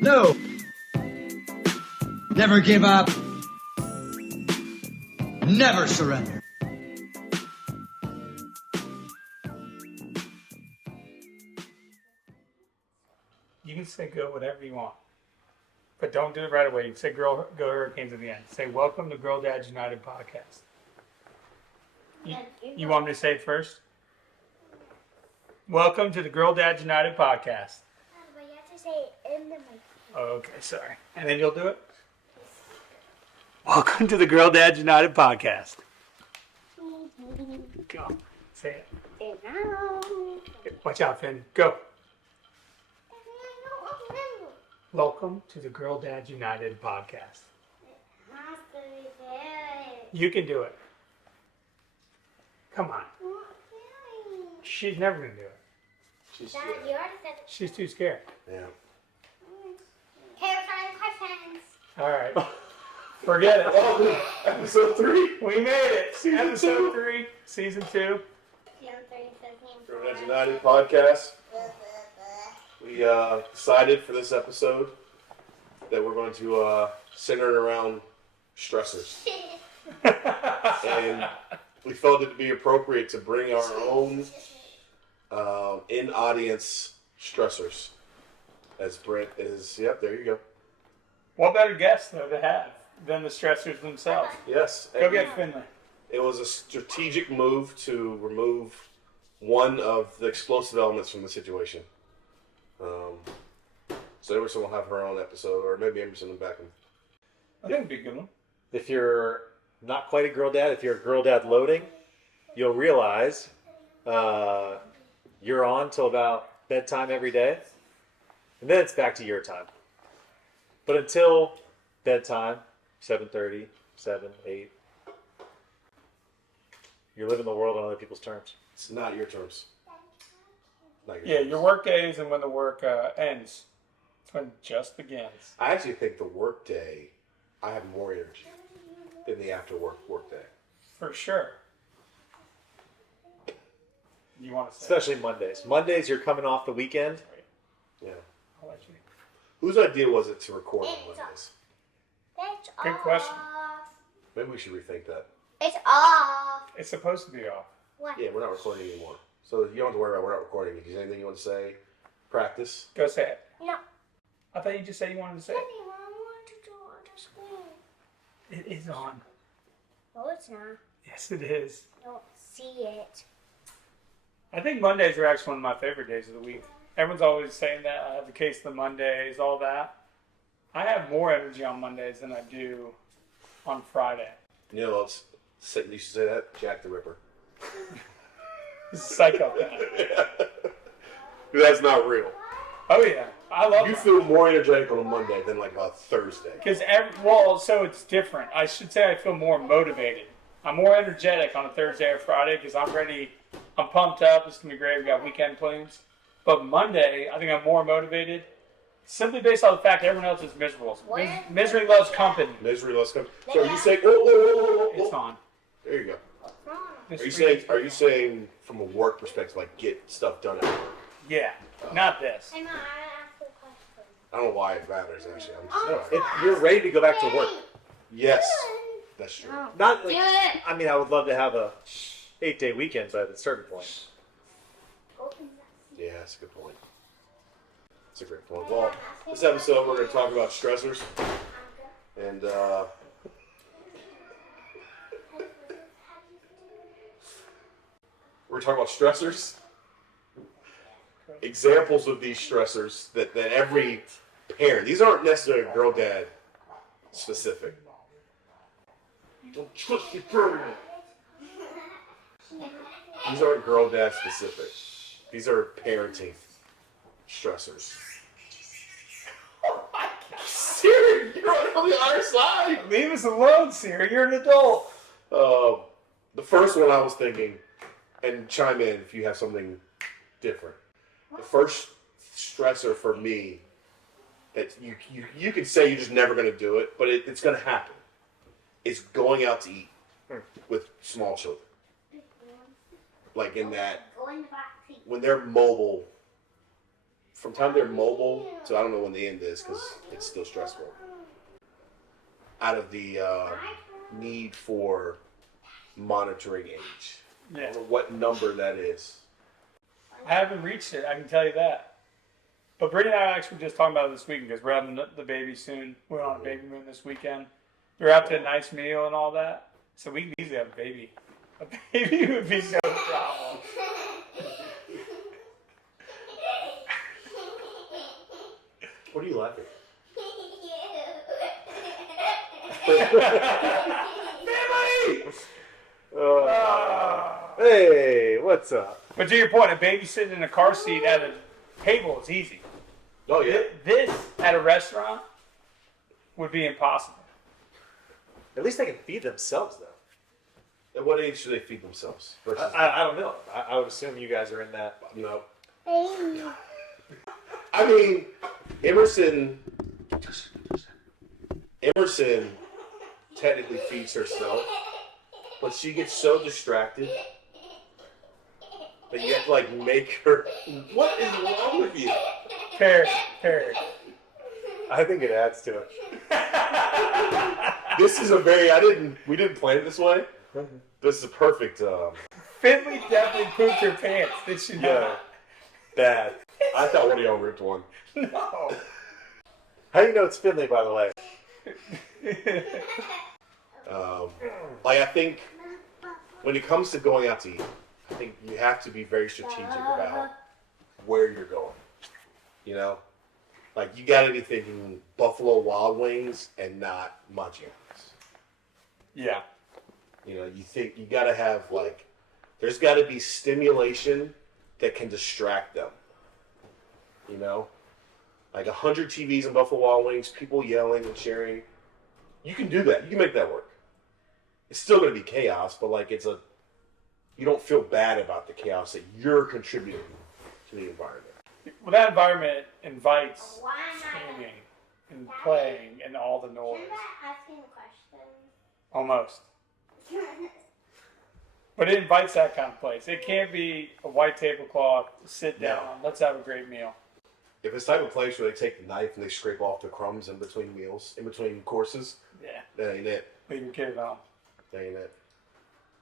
No. Never give up. Never surrender. You can say go whatever you want. But don't do it right away. You say go Hurricanes at the end. Say welcome to Girl Dads United podcast. You want me to say it first? Welcome to the Girl Dads United podcast. But you have to say it in the microphone. Oh, okay, sorry. And then you'll do it? Welcome to the Girl Dads United podcast. Go. Say it. Watch out, Finn. Go. Welcome to the Girl Dads United podcast. You can do it. Come on. She's never going to do it. She's too scared. Yeah. Okay, we're starting questions. All right. Forget it. Oh, episode 3. We made it. Episode 3, season 2. Girl Dads United podcast. We decided for this episode that we're going to center it around stressors. And we felt it to be appropriate to bring our own in-audience stressors. As Brent is, yep, there you go. What better guest, though, to have than the stressors themselves? Yes. Go get Finley. It was a strategic move to remove one of the explosive elements from the situation. So Emerson will have her own episode, or maybe Emerson will back him. I think it'd be a good one. If you're not quite a girl dad, if you're a girl dad loading, you'll realize you're on till about bedtime every day, and then it's back to your time. But until bedtime, 7:30, 7, 8, you're living the world on other people's terms. It's not your terms. Not Yeah, terms. your work day is and when the work ends. It's when it just begins. I actually think the work day, I have more energy than the after work day. For sure. You want to say Especially Mondays. Mondays, you're coming off the weekend. Yeah. I'll let you. Whose idea was it to record on Mondays? It's Good off. question. Maybe we should rethink that. It's off. It's supposed to be off. What? Yeah, we're not recording anymore. So you don't have to worry about we're not recording. If there's anything you want to say, practice. Go say it. No. I thought you just said you wanted to say it. Daddy, I want to do it to school. It is on. No, it's not. Yes, it is. I don't see it. I think Mondays are actually one of my favorite days of the week. Everyone's always saying that. I have the case of the Mondays, all that. I have more energy on Mondays than I do on Friday. You know, you should say that, Jack the Ripper. Psychopath. That's not real. Oh, yeah. I love You it. feel more energetic on a Monday than like a Thursday. Because, so it's different. I should say I feel more motivated. I'm more energetic on a Thursday or Friday because I'm ready. I'm pumped up. It's going to be great. We got weekend plans. But Monday, I think I'm more motivated simply based on the fact that everyone else is miserable. Misery loves company. Misery less come. So are you saying? Whoa. It's on. There you go. This Are you saying from a work perspective, like get stuff done at work? Yeah, not this. Hey, Mom, I asked a question. I don't know why it matters actually. I'm just You're ready to go back to work. yes, that's true. Not like, Do it. I mean, I would love to have a 8-day weekend, but at a certain point. Yeah, that's a good point. That's a great point. Well, this episode we're going to talk about stressors, and we're talking about stressors. Examples of these stressors that every parent, these aren't necessarily girl dad specific. Don't trust your parent. These aren't girl dad specific. These are parenting stressors. Siri, you're on the other side. Leave us alone, Siri. You're an adult. The first one I was thinking, and chime in if you have something different. The first stressor for me that you can say you're just never going to do it, but it's going to happen. Is going out to eat with small children. Like in that, when they're mobile from the time they're mobile to I don't know when the end is because it's still stressful. Out of the need for monitoring age. I Yeah. don't know what number that is. I haven't reached it. I can tell you that. But Brittany and I actually just talking about it this weekend because we're having the baby soon. We're on a baby moon this weekend. We're out to a nice meal and all that. So we can easily have a baby. A baby would be no problem. What are you laughing? Family! Hey, what's up? But to your point, a baby sitting in a car seat at a table is easy. Oh yeah. This at a restaurant would be impossible. At least they can feed themselves, though. At what age do they feed themselves? Versus, I don't know. I would assume you guys are in that. no. Hey. I mean, Emerson technically feeds herself, but she gets so distracted that you have to like make her. What is wrong with you? Perry. I think it adds to it. This is we didn't plan it this way. This is a perfect. Finley definitely pooped her pants. Did she Yeah. not? Bad. I thought one of y'all ripped one. No. How do you know it's Finley, by the way? Like I think when it comes to going out to eat, I think you have to be very strategic about where you're going. You know, like you got to be thinking Buffalo Wild Wings and not Maggiano's. Yeah. You know, you think you got to have like, there's got to be stimulation that can distract them. You know, like 100 TVs and Buffalo Wild Wings, people yelling and cheering. You can do that. You can make that work. It's still going to be chaos, but like you don't feel bad about the chaos that you're contributing to the environment. Well, that environment invites Why am screaming and playing and all the noise. Remember asking questions? Almost. But it invites that kind of place. It can't be a white tablecloth, sit down, let's have a great meal. If it's the type of place where they take the knife and they scrape off the crumbs in between meals, in between courses, Yeah. that ain't it. Leave your kid at home. That ain't it.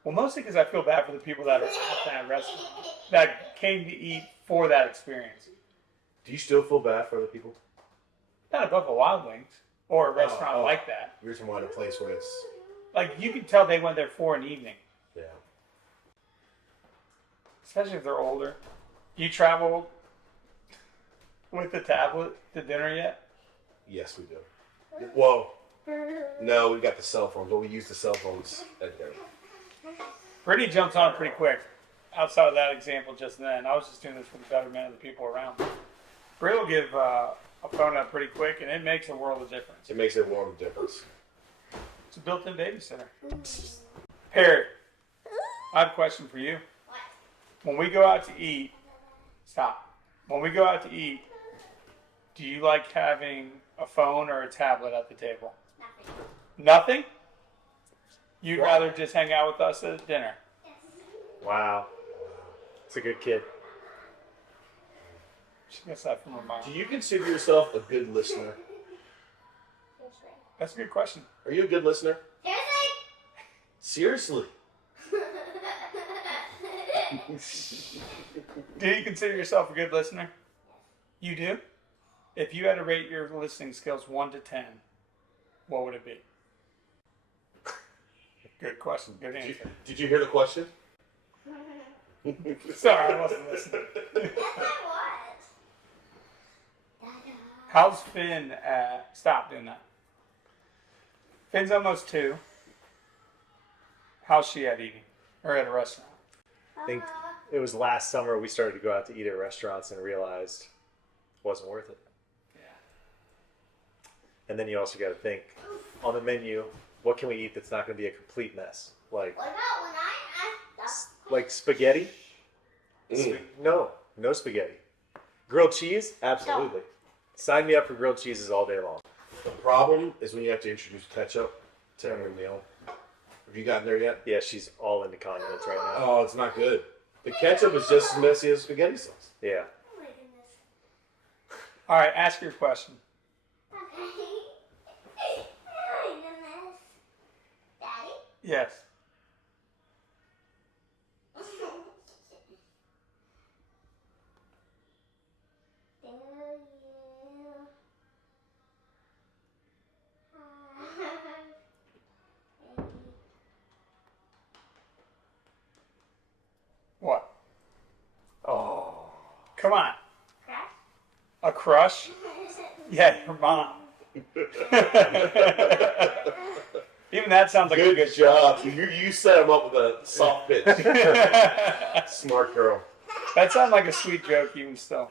Well, mostly because I feel bad for the people that are at that restaurant that came to eat for that experience. Do you still feel bad for other people? Not above a Wild Wings or a restaurant oh. like that. You're talking about a place where it's, Like, you can tell they went there for an evening, yeah. especially if they're older. You travel with the tablet to dinner yet? Yes, we do. Well, no, we got the cell phones, but we use the cell phones at dinner. Brittany jumps on it pretty quick. Outside of that example just then, I was just doing this for the betterment of the people around me. Britt will give a phone up pretty quick, and it makes a world of difference. It makes a world of difference. It's a built-in babysitter. Perry, I have a question for you. What? When we go out to eat, stop. When we go out to eat, do you like having a phone or a tablet at the table? Nothing. Nothing? You'd Why? rather just hang out with us at dinner? Yes. Wow. It's a good kid. She gets that from her mom. Do you consider yourself a good listener? That's a good question. Are you a good listener? Seriously? Seriously? Do you consider yourself a good listener? You do? If you had to rate your listening skills 1 to 10, what would it be? Good question. Good answer. Did you hear the question? Sorry, I wasn't listening. Yes, I was. How's Finn at... Stop doing that. Finn's almost 2. How's she at eating? Or at a restaurant? I think it was last summer we started to go out to eat at restaurants and realized it wasn't worth it. Yeah. And then you also got to think on the menu, what can we eat that's not going to be a complete mess? Like What about when I asked like spaghetti? No spaghetti. Grilled cheese? Absolutely. Sign me up for grilled cheeses all day long. The problem is when you have to introduce ketchup to every meal. Have you gotten there yet? Yeah, she's all into condiments right now. Oh, it's not good. The ketchup is just as messy as spaghetti sauce. Yeah. Oh my goodness. All right, ask your question. Okay. Oh my goodness. Daddy? Yes. Do you have a What? Oh. Come on. crush? A crush? Yeah, your mom. Even that sounds like a Good good job. You set him up with a soft pitch. Smart girl. That sounds like a sweet joke, even still.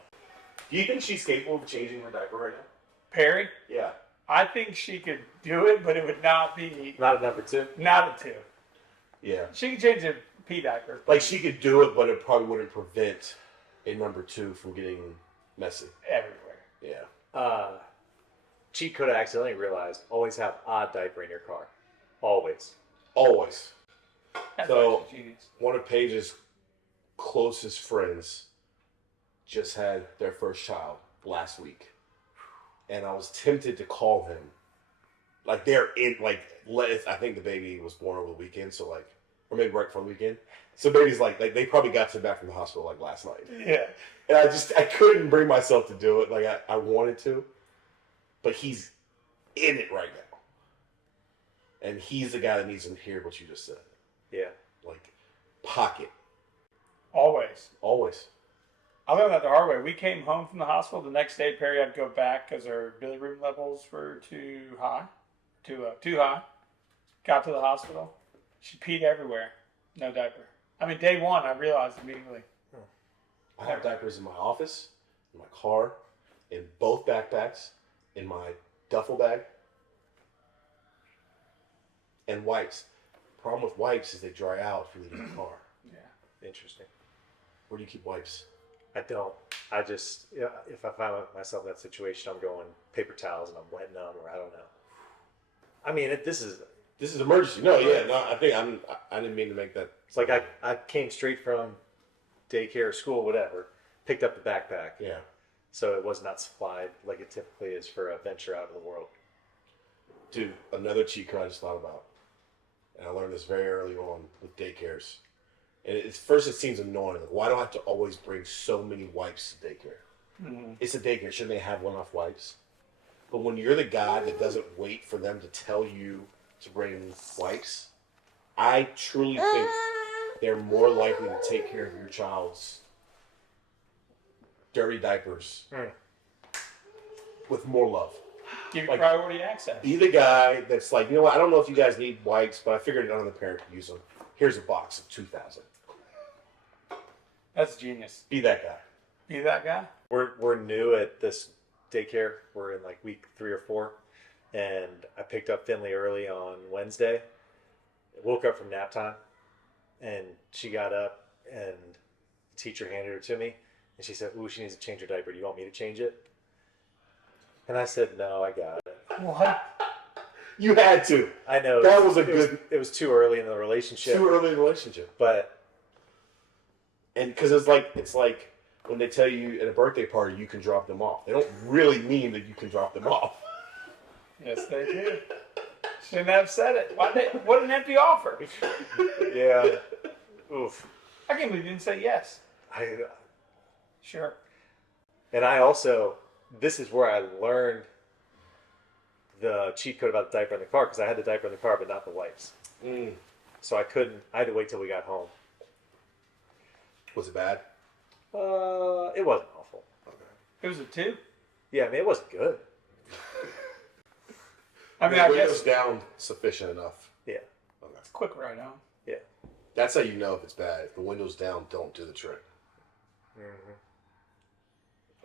Do you think she's capable of changing her diaper right now? Perry, Yeah. I think she could do it, but it would not be Not a number 2. not a 2. Yeah. She could change a pee diaper. Like she could do it, but it probably wouldn't prevent a number 2 from getting messy. Everywhere. Yeah. Cheat code I accidentally realized: always have odd diaper in your car. Always. Always. That's So- actually genius. One of Paige's closest friends just had their first child last week. And I was tempted to call him. Like they're in I think the baby was born over the weekend, so like or maybe right before the weekend. So baby's like they probably got back from the hospital like last night. Yeah. And I couldn't bring myself to do it. Like I wanted to. But he's in it right now. And he's the guy that needs to hear what you just said. Yeah. Like pocket. Always. Always. I learned that the hard way. We came home from the hospital. The next day, Perry had to go back because her bilirubin levels were too high. Too high. Got to the hospital. She peed everywhere. No diaper. I mean, day one, I realized immediately. I have diapers in my office, in my car, in both backpacks, in my duffel bag, and wipes. Problem with wipes is they dry out if you leave them in the car. Yeah. Interesting. Where do you keep wipes? I don't. I just, if I find myself in that situation, I'm going paper towels and I'm wetting them, or I don't know. I mean, this is emergency. No, yeah, no. I think I didn't mean to make that. it's like I came straight from daycare, school, whatever, picked up the backpack. Yeah. So it was not supplied like it typically is for a venture out of the world. Dude, another cheat code I just thought about, and I learned this very early on with daycares. And it seems annoying. Like, why do I have to always bring so many wipes to daycare? Mm-hmm. It's a daycare. Shouldn't they have one-off wipes? But when you're the guy that doesn't wait for them to tell you to bring wipes, I truly think they're more likely to take care of your child's dirty diapers with more love. Give you Like- priority access. Be the guy that's like, you know what, I don't know if you guys need wipes, but I figured none of the parent could use them. Here's a box of 2,000. That's genius. Be that guy. Be that guy. We're new at this daycare. We're in like week 3 or 4, and I picked up Finley early on Wednesday. Woke up from nap time, and she got up, and the teacher handed her to me, and she said, "Ooh, she needs to change her diaper. Do you want me to change it?" And I said, "No, I got it." What? You had to. I know That was a it was- good- It was too early in the relationship, Too early in the relationship. but And because it's like when they tell you at a birthday party you can drop them off. They don't really mean that you can drop them off. Yes, they do. Shouldn't have said it. What an empty offer. yeah, oof. I can't believe you didn't say yes. I Sure. And I also, this is where I learned the cheat code about the diaper in the car, because I had the diaper in the car, but not the wipes. So I had to wait till we got home. Was it bad? It wasn't awful. It was a 2. Yeah, I mean, it wasn't good. I mean, The I windows guess down sufficient enough. Yeah. Okay. quick right now. Yeah. That's how you know if it's bad. If the windows down don't do the trick.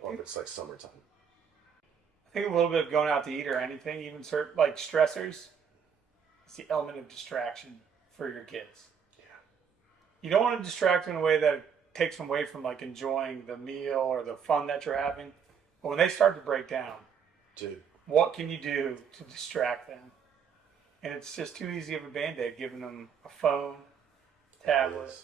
Or if it's like summertime. I think a little bit of going out to eat or anything, even like stressors, it's the element of distraction for your kids. Yeah. You don't want to distract them in a way that takes them away from like enjoying the meal or the fun that you're having. But when they start to break down, Dude. what can you do to distract them? And it's just too easy of a band-aid giving them a phone, tablet. It is.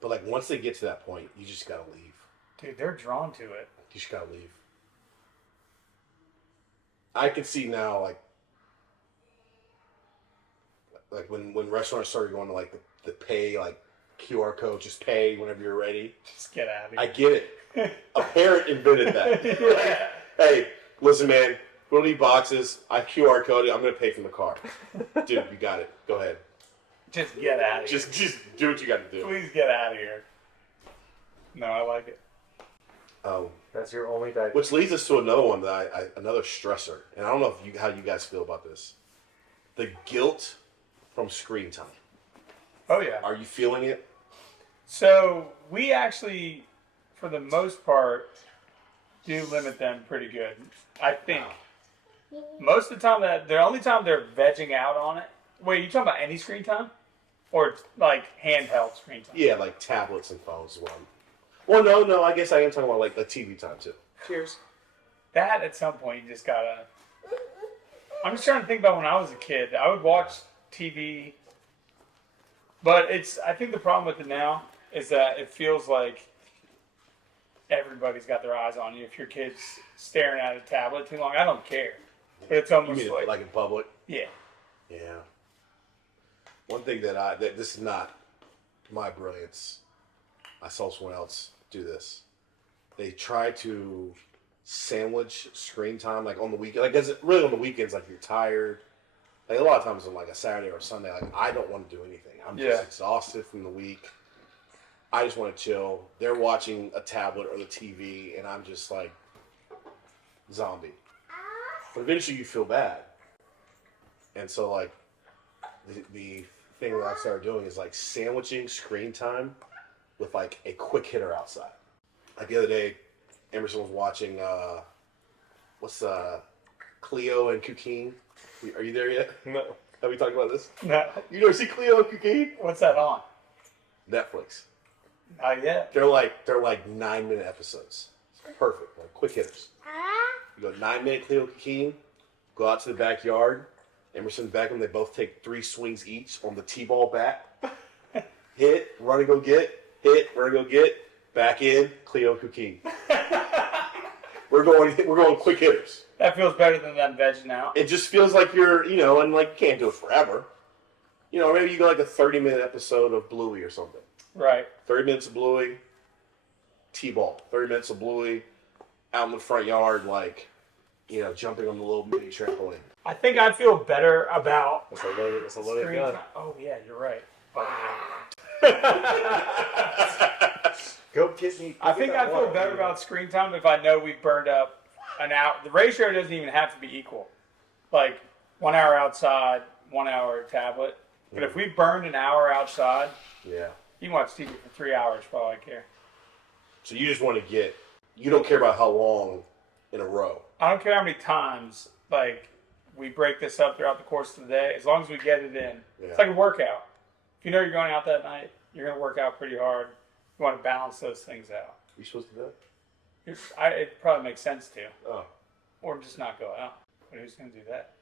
But like once they get to that point, you just gotta leave. Dude, they're drawn to it. You just gotta leave. I can see now, like when restaurants started going to like the pay, like QR code, just pay whenever you're ready. Just get out of I here. get it. A parent invented that. Yeah. Hey, listen, man. We don't need boxes. I QR coded. I'm gonna pay from the car. Dude, you got it. Go ahead. Just get out of here. Just do what you got to do. Please get out of here. No, I like it. That's your only diaper. Which leads us to another one that another stressor, and I don't know how you guys feel about this. The guilt from screen time. Oh yeah. Are you feeling it? So we actually, for the most part, do limit them pretty good. I think most of the time the only time they're vegging out on it. Wait, you talking about any screen time, or like handheld screen time? Yeah, like tablets and phones as well. Well, no. I guess I am talking about like the TV time too. Cheers. That at some point you just gotta. I'm just trying to think about when I was a kid. I would watch TV, but I think the problem with it now is that it feels like everybody's got their eyes on you. If your kid's staring at a tablet too long, I don't care. But it's You almost mean like in public? yeah. Yeah. One thing that this is not my brilliance. I saw someone else do this. They try to sandwich screen time like on the weekend. Like, really on the weekends, like you're tired. Like a lot of times on like a Saturday or a Sunday, like I don't want to do anything. I'm just exhausted from the week. I just want to chill. They're watching a tablet or the TV, and I'm just like zombie. But eventually, you feel bad, and so like the thing that I started doing is like sandwiching screen time with like a quick hitter outside. Like the other day, Emerson was watching Cleo and Coquine. Are you there yet? No. Have we talked about this? No. You never see Cleo and Coquine? What's that on? Netflix. Not yet. They're like 9-minute episodes. It's perfect, like quick hitters. You go 9-minute Cleo and Coquine, go out to the backyard. Emerson and Beckham, they both take 3 swings each on the T-ball bat. Hit, run and go get. Hit, run and go get. Back in, Cleo and Coquine. We're going quick hitters. That feels better than them vegging out. It just feels like you're, and like you can't do it forever. Maybe you go like a 30-minute episode of Bluey or something. Right. 30 minutes of Bluey, T-ball. 30 minutes of Bluey, out in the front yard, like, jumping on the little mini trampoline. I think I feel better about. It's a loaded screen gun. time. Oh yeah, you're right. Go get me. I think I feel better about screen time if I know we've burned up an hour. The ratio doesn't even have to be equal. Like 1 hour outside, 1 hour tablet. But if we burned an hour outside, Yeah. you can watch TV for 3 hours for all I care. So you just want to you don't care about how long in a row. I don't care how many times, like, we break this up throughout the course of the day, as long as we get it in. Yeah. It's like a workout. If you know you're going out that night, you're going to work out pretty hard. You want to balance those things out. You supposed to do that? It probably makes sense to. Oh. Or just not go out. But who's going to do that?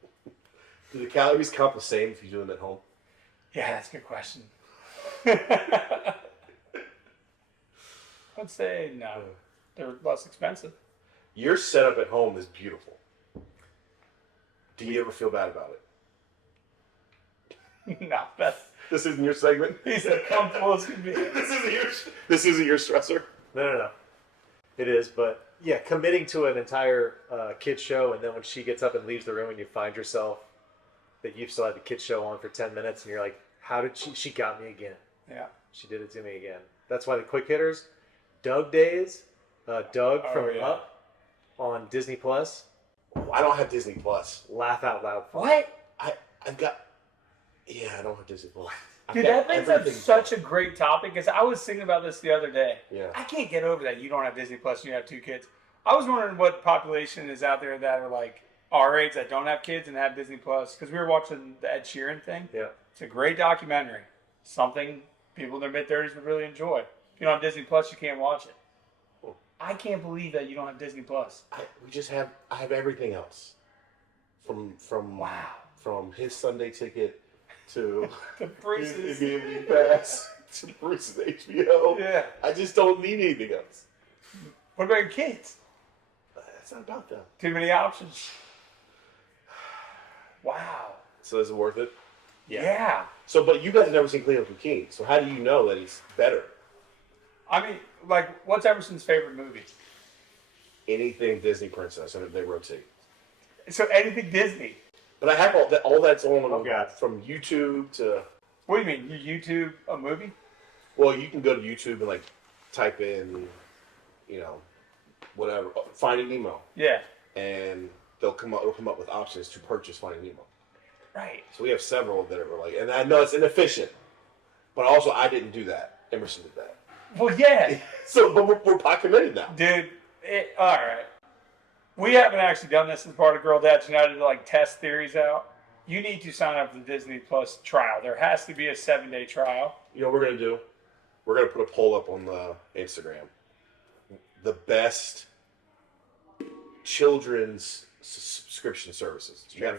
Do the calories count the same if you do them at home? Yeah, that's a good question. I'd say no. They're less expensive. Your setup at home is beautiful. Do you ever feel bad about it? No, This isn't your segment. he's as comfortable as can be. This isn't your stressor. No. It is, but yeah, committing to an entire kid show, and then when she gets up and leaves the room, and you find yourself that you've still had the kid show on for 10 minutes, and you're like, how did she got me again? Yeah. She did it to me again. That's why the quick hitters, Doug Days, Doug from yeah. Up on Disney Plus, I don't have Disney Plus. laugh out loud. What? I've got. Yeah, I don't have Disney Plus. Dude, that brings up such a great topic, because I was thinking about this the other day. Yeah. I can't get over that you don't have Disney Plus and you have 2 kids. I was wondering what population is out there that are like our age that don't have kids and have Disney Plus, because we were watching the Ed Sheeran thing. Yeah. It's a great documentary. Something people in their mid-30s would really enjoy. If you don't have Disney Plus, you can't watch it. Cool. I can't believe that you don't have Disney Plus. I have everything else. From his Sunday ticket to The Bruce's. his Airbnb pass to Bruce's HBO. Yeah. I just don't need anything else. What about your kids? It's not about them. Too many options. Wow. So is it worth it? Yeah. So, but you guys have never seen Cleveland King, so how do you know that he's better? I mean, like, what's Emerson's favorite movie? Anything Disney princess, and they rotate. So anything Disney. But I have all that. All that's on. Oh, God. From YouTube to. What do you mean? You YouTube a movie? Well, you can go to YouTube and like type in, whatever, Finding Nemo, Yeah. and it'll come up with options to purchase Finding Nemo. Right. So we have several that are like, and I know it's inefficient, but also I didn't do that. Emerson did that. Well, yeah. So, but we're pot committed now. Dude, all right. We haven't actually done this as part of Girl Dads United to like test theories out. You need to sign up for the Disney Plus trial. There has to be a 7-day trial. You know what we're gonna do? We're gonna put a poll up on the Instagram. The best children's subscription services. Streaming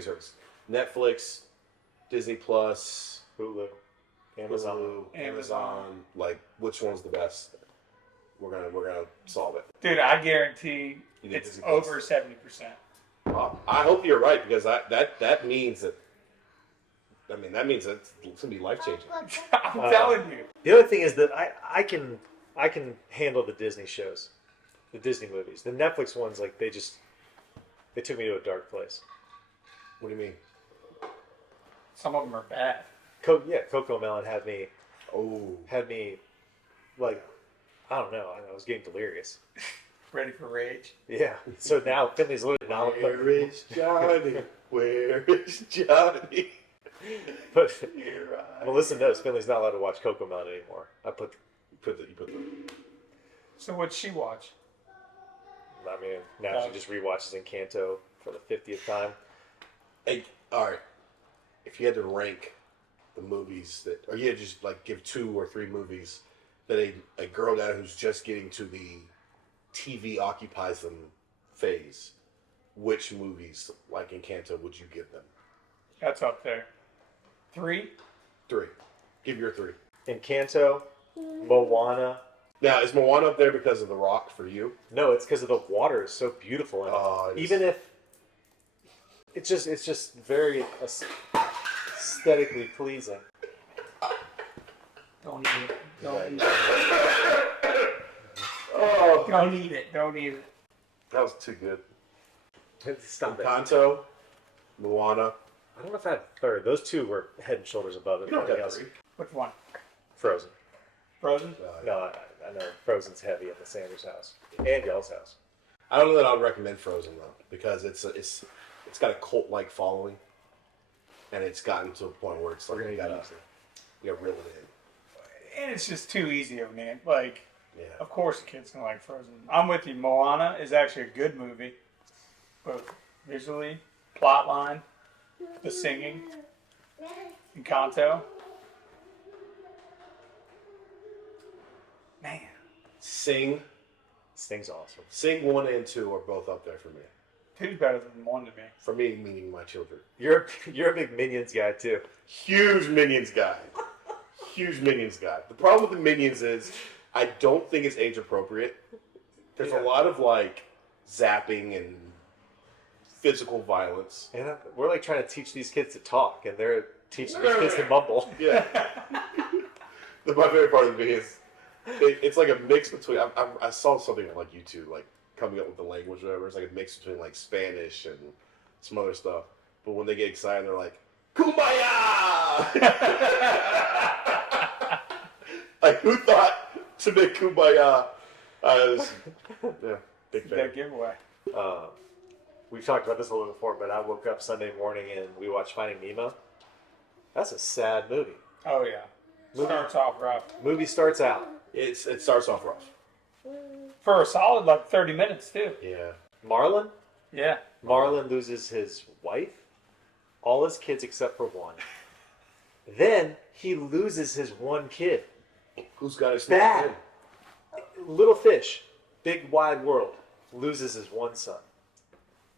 service. Netflix, Disney Plus, Hulu, Amazon. Amazon. Like, which one's the best? We're gonna solve it. Dude, I guarantee You think it's Disney Plus? over 70%. I hope you're right, because that means that. I mean, that means that it's gonna be life changing. I'm telling you. The other thing is that I can handle the Disney shows, the Disney movies. The Netflix ones, like they took me to a dark place. What do you mean? Some of them are bad. Coco Melon had me Oh, like, I don't know. I was getting delirious. Ready for rage. Yeah. So now Finley's literally not. where is Johnny? Where is Johnny? But Melissa knows Finley's not allowed to watch Coco Melon anymore. You put the. So what'd she watch? I mean, now she just rewatches Encanto for the 50th time. Hey, all right. If you had to rank the movies or you had to just like give 2 or 3 movies that a girl dad who's just getting to the TV occupies them phase, which movies like Encanto would you give them? That's up there. 3? 3. Give your 3. Encanto, Moana. Now, is Moana up there because of The Rock for you? No, it's because of the water is so beautiful in it. Oh, it is. Even if it's just very aesthetically pleasing. Don't eat it. Don't eat Okay. it. Oh, Don't eat it. Don't eat it. that was too good. Stop it. Encanto, Moana. I don't know if I had a third. Those two were head and shoulders above it. You don't Everything have else- 3. Which one? Frozen. Frozen? No, I know Frozen's heavy at the Sanders house and y'all's house. I don't know that I'd recommend Frozen though, because it's got a cult like following, and it's gotten to a point where it's like you gotta reel it in. And it's just too easy of me. Like, Yeah. of course the kids can like Frozen. I'm with you. Moana is actually a good movie. Both visually, plot line, the singing, Encanto. Man. Sing Sting's awesome. 1 and 2 are both up there for me. 2's better than 1 to me. For me, meaning my children. You're a big Minions guy too. Huge Minions guy. Huge Minions guy. The problem with the Minions is I don't think it's age appropriate. There's a lot of like zapping and physical violence. And we're like trying to teach these kids to talk, and they're teaching these kids to mumble. Yeah. My favorite part of the video is it's like a mix between. I saw something on like YouTube, like coming up with the language or whatever. It's like a mix between like Spanish and some other stuff. But when they get excited, they're like, "Kumbaya!" Like, who thought to make "Kumbaya"? Yeah, big fan. That giveaway. We've talked about this a little before, but I woke up Sunday morning and we watched Finding Nemo. That's a sad movie. Oh, yeah. Starts off rough. Movie starts out. It starts off rough. For a solid, like, 30 minutes, too. Yeah. Marlon Yeah. loses his wife, all his kids except for one. Then he loses his one kid. Who's got his Bad. Little fish, big wide world, loses his one son.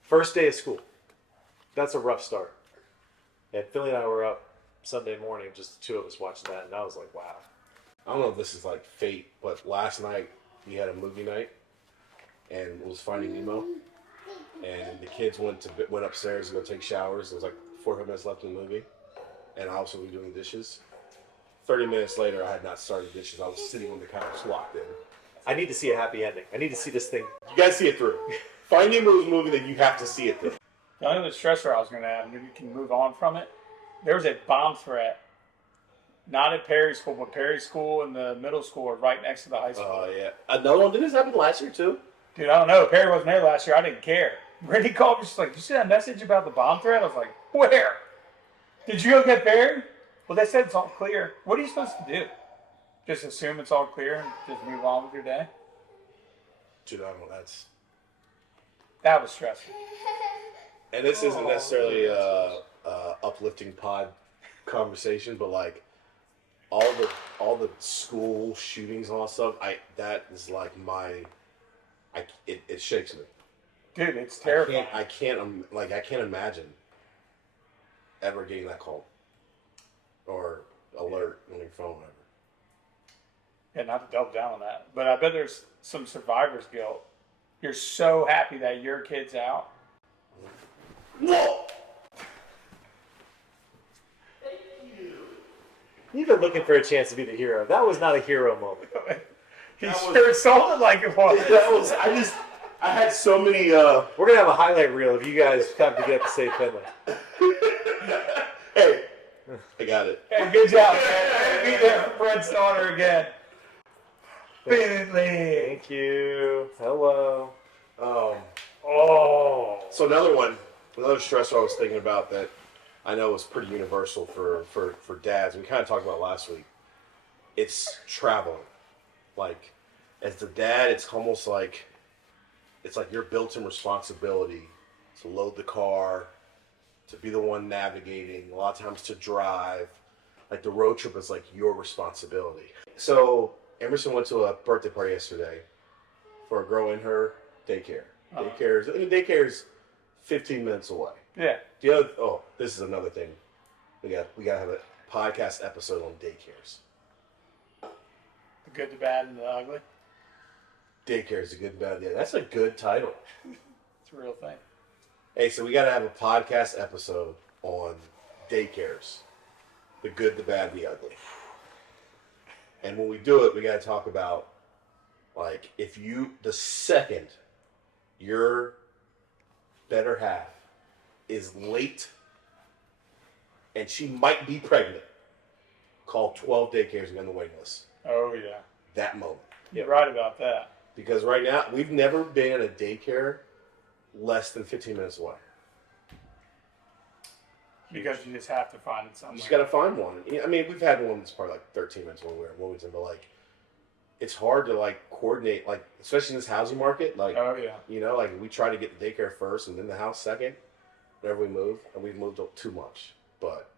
First day of school. That's a rough start. And Philly and I were up Sunday morning, just the two of us watching that, and I was like, wow. I don't know if this is like fate, but last night we had a movie night, and it was Finding Nemo. and the kids went upstairs to go take showers. There was like 45 minutes left in the movie, and I also was doing dishes. 30 minutes later, I had not started dishes. I was sitting on the couch locked in. I need to see a happy ending. I need to see this thing. You gotta see it through. Finding Nemo's movie that you have to see it through. The only other stressor I was going to add, maybe you can move on from it. There was a bomb threat, not at Perry School, but Perry School and the middle school are right next to the high school. Oh, yeah. Another one. Didn't this happen last year, too? Dude, I don't know. Perry wasn't there last year. I didn't care. Brittany called me. She's like, "You see that message about the bomb threat?" I was like, "Where? Did you go get Perry?" Well, they said it's all clear. What are you supposed to do? Just assume it's all clear and just move on with your day? Dude, I don't know. That was stressful. And this isn't necessarily a uplifting pod conversation, but like all the school shootings and all that stuff, that is like it shakes me. Dude, it's terrifying. I can't imagine ever getting that call or alert on your phone. Ever. Yeah, not to double down on that, but I bet there's some survivor's guilt. You're so happy that your kid's out. Whoa! You've been looking for a chance to be the hero. That was not a hero moment. He sure sounded like it was. I had so many. We're gonna have a highlight reel of you guys come to get to save Finley. Hey, I got it. Hey, good job, man. Be there for Brent's daughter again. Finley. Thank you. Hello. So another stressor I was thinking about that I know is pretty universal for dads. We kind of talked about last week. It's traveling. Like, as the dad, it's almost like your built-in responsibility to load the car, to be the one navigating, a lot of times to drive. Like, the road trip is like your responsibility. So Emerson went to a birthday party yesterday for a girl in her daycare. Daycare's 15 minutes away. Yeah. This is another thing. We got to have a podcast episode on daycares. The good, the bad, and the ugly. Daycare is the good, bad. Yeah, that's a good title. It's a real thing. Hey, so we got to have a podcast episode on daycares. The good, the bad, the ugly. And when we do it, we got to talk about, like, the second your better half is late and she might be pregnant, call 12 daycares and get on the waiting list. Oh, yeah. That moment. You're right about that. Because right now, we've never been at a daycare less than 15 minutes away. Because you just have to find it somewhere. You just got to find one. I mean, we've had one that's probably like 13 minutes when we were in Wilmington, but like, it's hard to like coordinate, like, especially in this housing market. Like, oh, yeah. You know, like we try to get the daycare first and then the house second whenever we move, and we've moved up too much. But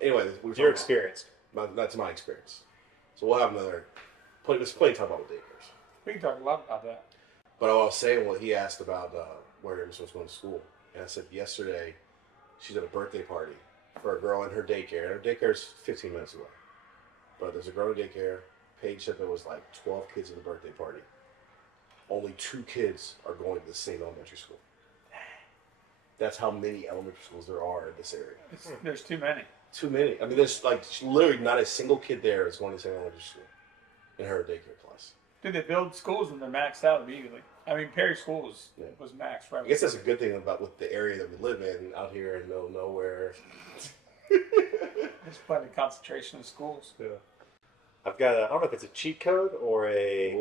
anyway, You're experienced. That's my experience. So we'll have another. There's plenty to talk about with daycares. We can talk a lot about that. But I was saying, well, he asked about where Emerson was going to school, and I said yesterday she's at a birthday party for a girl in her daycare. Her daycare's 15 minutes away, but there's a girl in daycare. Paige said there was like 12 kids at the birthday party. Only 2 kids are going to the same elementary school. That's how many elementary schools there are in this area. There's too many. Too many. I mean, there's like literally not a single kid there is going to the same elementary school in her daycare class. Dude, they build schools and they're maxed out immediately. I mean, Perry School was maxed, right? I guess that's a good thing about with the area that we live in out here in the middle of nowhere. There's plenty of concentration in schools. Yeah. I've got I don't know if it's a cheat code or a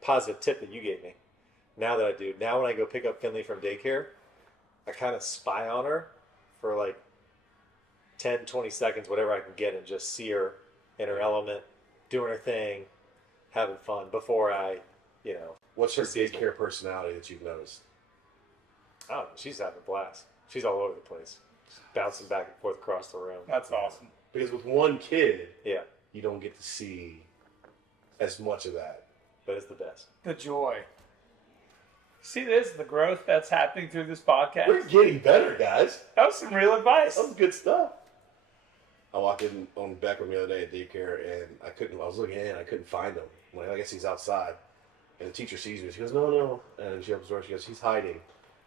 positive tip that you gave me. Now that I do. Now when I go pick up Finley from daycare, I kind of spy on her for like 10, 20 seconds, whatever I can get, and just see her in her element, doing her thing, having fun before I, What's her daycare personality that you've noticed? Oh, she's having a blast. She's all over the place. Just bouncing back and forth across the room. That's awesome. Because with one kid, Yeah, you don't get to see as much of that. but it's the best. The joy. See this? The growth that's happening through this podcast? We're getting better, guys. That was some real advice. That was good stuff. I walked in on Beckham the other day at daycare, and I was looking in, I couldn't find him. Like, I guess he's outside. And the teacher sees me. She goes, no, no. And she opens the door. She goes, he's hiding.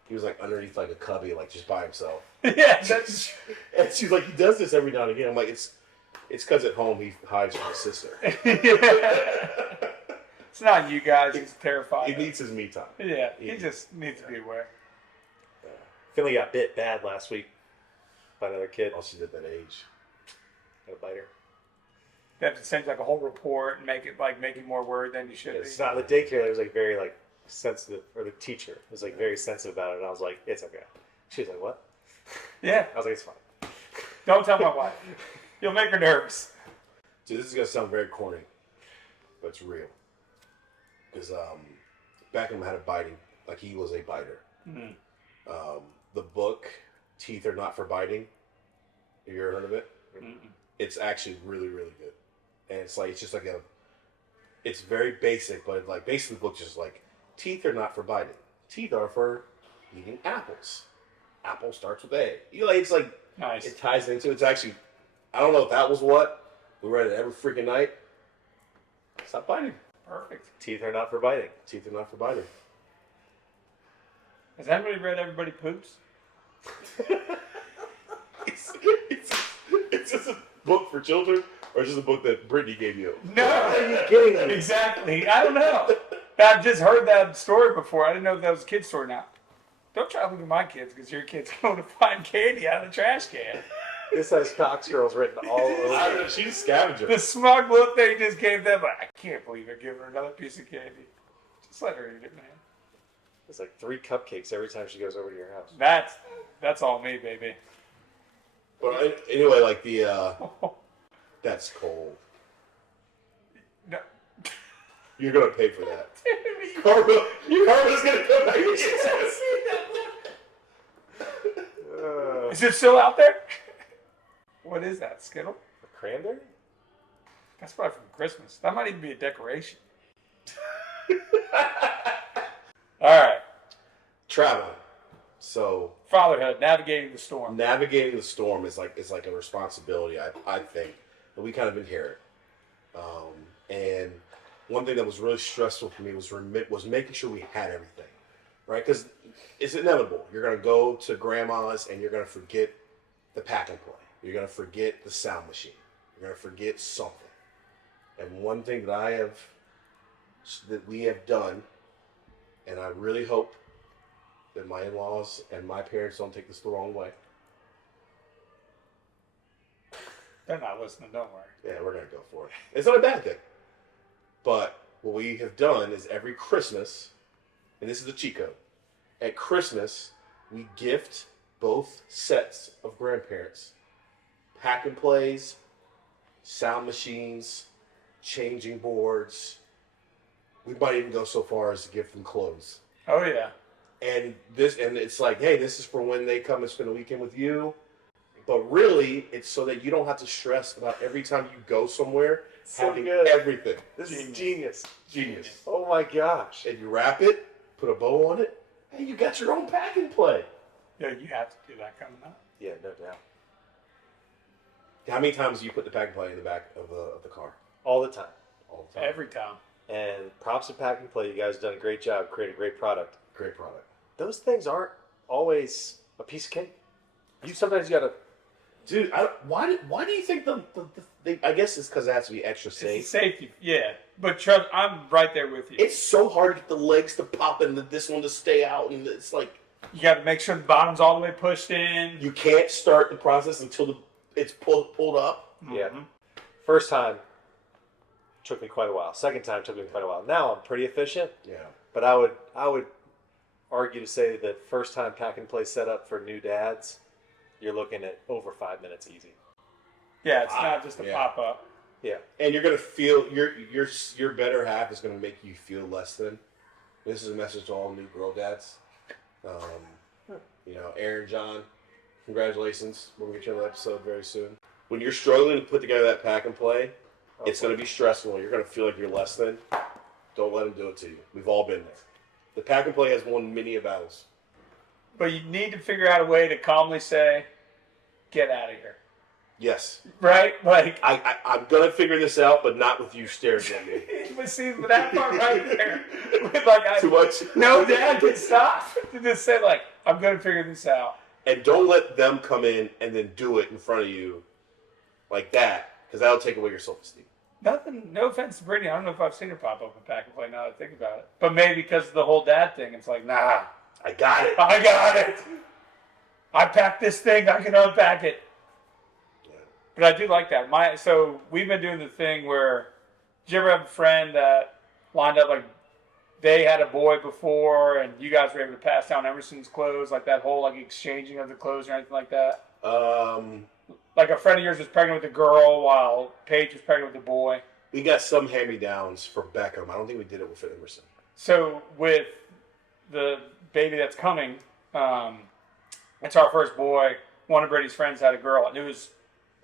He was like underneath like a cubby, like just by himself. Yeah, that's. And she's like, he does this every now and again. I'm like, it's because at home he hides from his sister. Yeah. It's not you guys. He's terrified. He needs his me time. Yeah, he just needs to be aware. Finley got bit bad last week by another kid. Oh, she's at that age. Got a biter. They have to send like a whole report and make it more word than you should It's be. not the daycare. It was like very like sensitive, or the teacher was like very sensitive about it. And I was like, it's okay. She was like, what? Yeah, I was like, it's fine. don't tell my wife. You'll make her nervous. Dude, this is gonna sound very corny, but it's real. Because Beckham had a biting, like he was a biter. Mm. The book Teeth Are Not for Biting. Have you ever heard of it? Mm-mm. It's actually really, really good. And it's like, it's just like it's very basic, but like basically the book's just like, teeth are not for biting. Teeth are for eating apples. Apple starts with A. You know, it's like, Nice. it ties into, it's actually, I don't know if that was what, we read it every freaking night. Stop biting. Perfect. Teeth are not for biting. Teeth are not for biting. Has anybody read Everybody Poops? It's just a book for children, or it's just a book that Brittany gave you? No. Are you kidding me? Exactly. I don't know. I've just heard that story before. I didn't know if that was a kid's story now. Don't try to look at my kids because your kid's going to find candy out of the trash can. This has Cox Girls written all over it. She's a scavenger. The smug look they just gave them, like, I can't believe they're giving her another piece of candy. Just let her eat it, man. It's like 3 cupcakes every time she goes over to your house. That's all me, baby. But anyway, like the, that's cold. No. You're going to pay for that. Karma's going to come back and get you. Is it still out there? What is that, Skittle? A cranberry? That's probably from Christmas. That might even be a decoration. All right. Traveling. So Fatherhood, navigating the storm. navigating the storm is like a responsibility. I think that we kind of inherit. And one thing that was really stressful for me was making sure we had everything, right? Because it's inevitable. You're gonna go to grandma's and you're gonna forget the pack and play. You're gonna forget the sound machine. You're gonna forget something. And one thing that we have done, and I really hope that my in-laws and my parents don't take this the wrong way. They're not listening, don't worry. Yeah, we're going to go for it. It's not a bad thing. But what we have done is every Christmas, and this is the cheat code, at Christmas, we gift both sets of grandparents pack and plays, sound machines, changing boards. We might even go so far as to gift them clothes. Oh, yeah. And it's like, hey, this is for when they come and spend a weekend with you. But really, it's so that you don't have to stress about every time you go somewhere So having good. everything. This is genius. Genius. Oh my gosh. And you wrap it, put a bow on it, and you got your own pack and play. Yeah, you have to do that coming up. Yeah, no doubt. How many times do you put the pack and play in the back of the car? All the time. All the time. Every time. And props to Pack and Play. You guys have done a great job creating a great product. Great product. Those things aren't always a piece of cake. You sometimes got to. Dude, why do you think I guess it's because it has to be extra It's safe. safety, yeah. But trust, I'm right there with you. It's so hard to get the legs to pop and this one to stay out, and it's like You got to make sure the bottom's all the way pushed in. you can't start the process until it's pulled up. Yeah. Mhm. First time took me quite a while. Second time took me quite a while. Now I'm pretty efficient, Yeah. but I would argue to say that first time Pack and Play setup for new dads, you're looking at over 5 minutes easy. Yeah, it's not just a Yeah. pop up. Yeah. And you're gonna feel your better half is gonna make you feel less than. This is a message to all new girl dads. Aaron, John, congratulations. We'll get you another episode very soon. When you're struggling to put together that pack and play, it's gonna be stressful. You're gonna feel like you're less than. Don't let them do it to you. We've all been there. The pack and play has won many of battles. But you need to figure out a way to calmly say, get out of here. Yes. right? Like, I'm gonna figure this out, but not with you staring at me. but see, that part right there, with like, Too much. no dad can stop to just say like, I'm gonna figure this out. And don't let them come in and then do it in front of you like that, because that'll take away your self-esteem. Nothing, no offense to Brittany. I don't know if I've seen her pop up and pack and play now that I think about it. But maybe because of the whole dad thing, it's like, nah, I got it. I got it. I packed this thing, I can unpack it. Yeah. But I do like that. So we've been doing the thing where, did you ever have a friend that lined up like they had a boy before and you guys were able to pass down Emerson's clothes, like that whole like exchanging of the clothes or anything like that? Like a friend of yours was pregnant with a girl while Paige was pregnant with a boy. We got some hand-me-downs for Beckham. I don't think we did it with Emerson. So with the baby that's coming, it's our first boy. One of Brady's friends had a girl,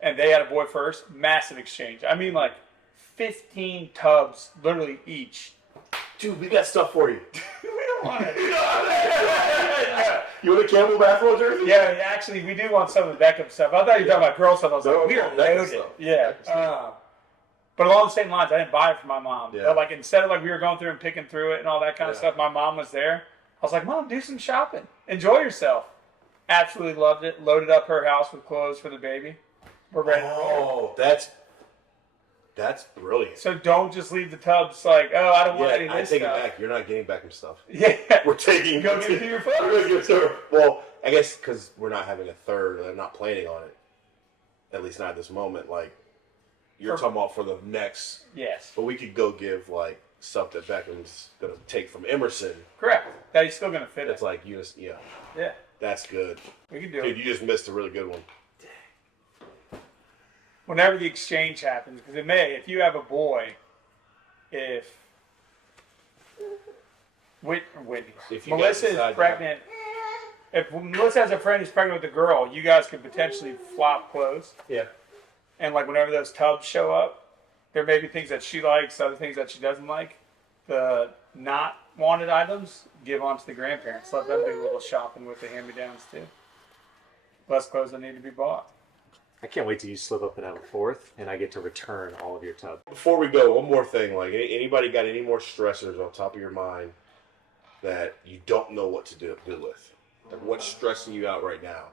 and they had a boy first. Massive exchange. I mean, like 15 tubs, literally each. Dude, we got stuff for you. We don't want it. You want a Campbell basketball jersey? Yeah, actually, we do want some of the Beckham stuff. I thought you were talking about girl stuff. I was No, like, we are Beckham loaded. stuff. Yeah. Beckham stuff. But along the same lines, I didn't buy it for my mom. Yeah. But like instead of like we were going through and picking through it and all that kind of Yeah. stuff, my mom was there. I was like, Mom, do some shopping. Enjoy yourself. Absolutely loved it. Loaded up her house with clothes for the baby. We're ready to roll. Oh, that's brilliant. So don't just leave the tubs like, oh, I don't want any of I this take stuff. it back. You're not getting Beckham stuff. Yeah. We're taking. Go get it to your folks. We're gonna give it to her. Well, I guess because we're not having a third, they're not planning on it. At least not at this moment. Like you're talking about for the next. Yes. But we could go give like stuff that Beckham's gonna take from Emerson. Correct. That he's still gonna fit That's it. like yeah. Yeah. That's good. We can do Dude, it. you just missed a really good one. Whenever the exchange happens, because if you have a boy, if Whitney, If you guys Melissa is decide to pregnant, if Melissa has a friend who's pregnant with a girl, you guys could potentially flop clothes. Yeah. And like whenever those tubs show up, there may be things that she likes, other things that she doesn't like. The not wanted items, give on to the grandparents. Let them do a little shopping with the hand-me-downs too. Less clothes that need to be bought. I can't wait till you slip up and have a fourth, and I get to return all of your tubs. Before we go, one more thing. Like, anybody got any more stressors on top of your mind that you don't know what to do with? Like, what's stressing you out right now?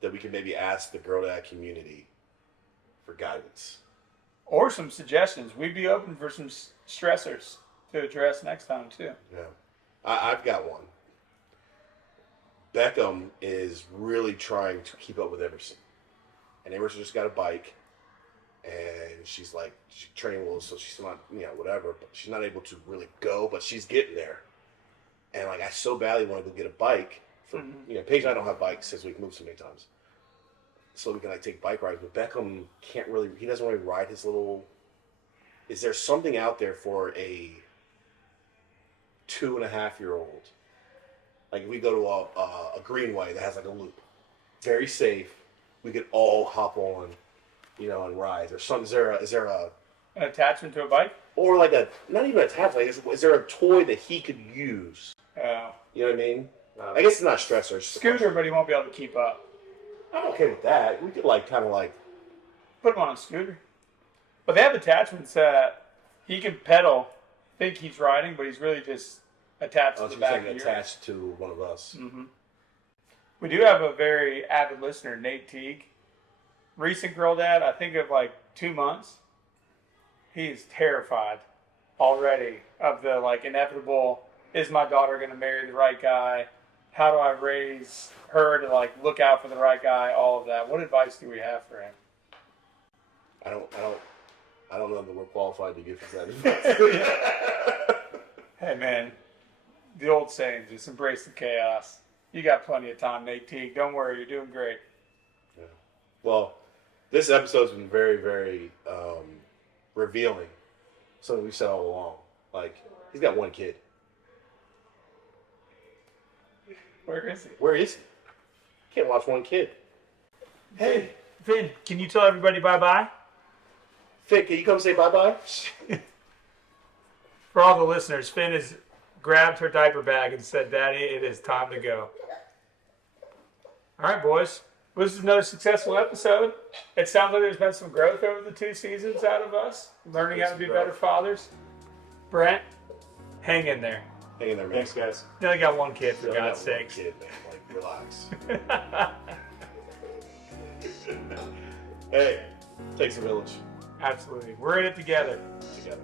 That we can maybe ask the Girl Dad community for guidance. Or some suggestions. We'd be open for some stressors to address next time too. Yeah. I've got one. Beckham is really trying to keep up with Emerson. And Emerson just got a bike. And she's training wheels, so she's not, whatever. But she's not able to really go, but she's getting there. And, I so badly want to go get a bike. Paige and I don't have bikes since we've moved so many times. So we can, take bike rides. But Beckham he doesn't really ride his little... Is there something out there for a 2.5-year-old? Like, if we go to a greenway that has, a loop. Very safe. We could all hop on, and ride. Or something. Is there An attachment to a bike? or not even attachment. Is there a toy that he could use? You know what I mean? I guess it's not stressor. It's just a Scooter, question. but he won't be able to keep up. I'm okay with that. We could kind of Put him on a scooter. But they have attachments that he can pedal, think he's riding, but he's really just attached to the back of your... attached to one of us. Mm-hmm. We do have a very avid listener, Nate Teague. Recent girl dad, I think of 2 months. He is terrified already of the inevitable, is my daughter going to marry the right guy? How do I raise her to look out for the right guy? All of that. What advice do we have for him? I don't know that we're qualified to give that advice. Hey man, the old saying, just embrace the chaos. You got plenty of time, Nate Teague. Don't worry, you're doing great. Yeah. Well, this episode's been very, very revealing. Something we've said all along. He's got one kid. Where is he? Where is he? Can't watch one kid. Hey, Finn, can you tell everybody bye-bye? Finn, can you come say bye-bye? For all the listeners, Finn has grabbed her diaper bag and said, Daddy, it is time to go. All right, boys. Well, this is another successful episode. It sounds like there's been some growth over the 2 seasons out of us, learning how to be better fathers. Brent, hang in there. Hang in there, man. Thanks, guys. You only got 1 kid, for I got God's one sakes. kid, man. Like, relax. Hey, takes a village Absolutely. We're in it together. together.